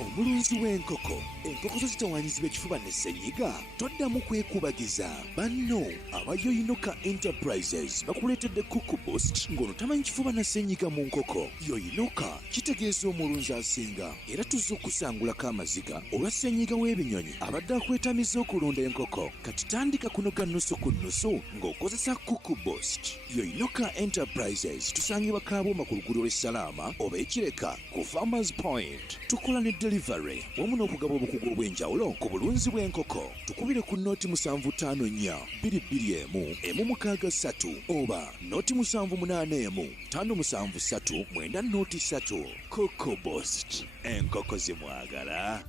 omulunzi w'enkoko enkoko zo zitawaanyizibwa ekifuba ne ssenyiga toddamu kwekubagiza banno aba yoyinoka enterprises bakuleetedde kuku boost ng'ono tamanyi kifuba na ssenyiga mu nkoko. yoyinoka kitegeeza omulunzi asinga era tuzze okusangulako amaziga olwa ssenyiga w'ebinyonyi abadde akwetamiza okulunda enkoko. kati tandika kunoga nnusu ku nnusu ng'okozesa kuku boost. yoyinoka enterprises tusangibwa Kaaboma ku luguudo lw'Essalaama oba Ekireka ku Farmers Point. tukola ne delivery wamu n'okugaba obukugu obw'enjawulo ku bulunzi bw'enkoko. tukubire ku nooti 754-221-163 oba nooti 781-573-993. Coco Boost, enkoko zimwagala.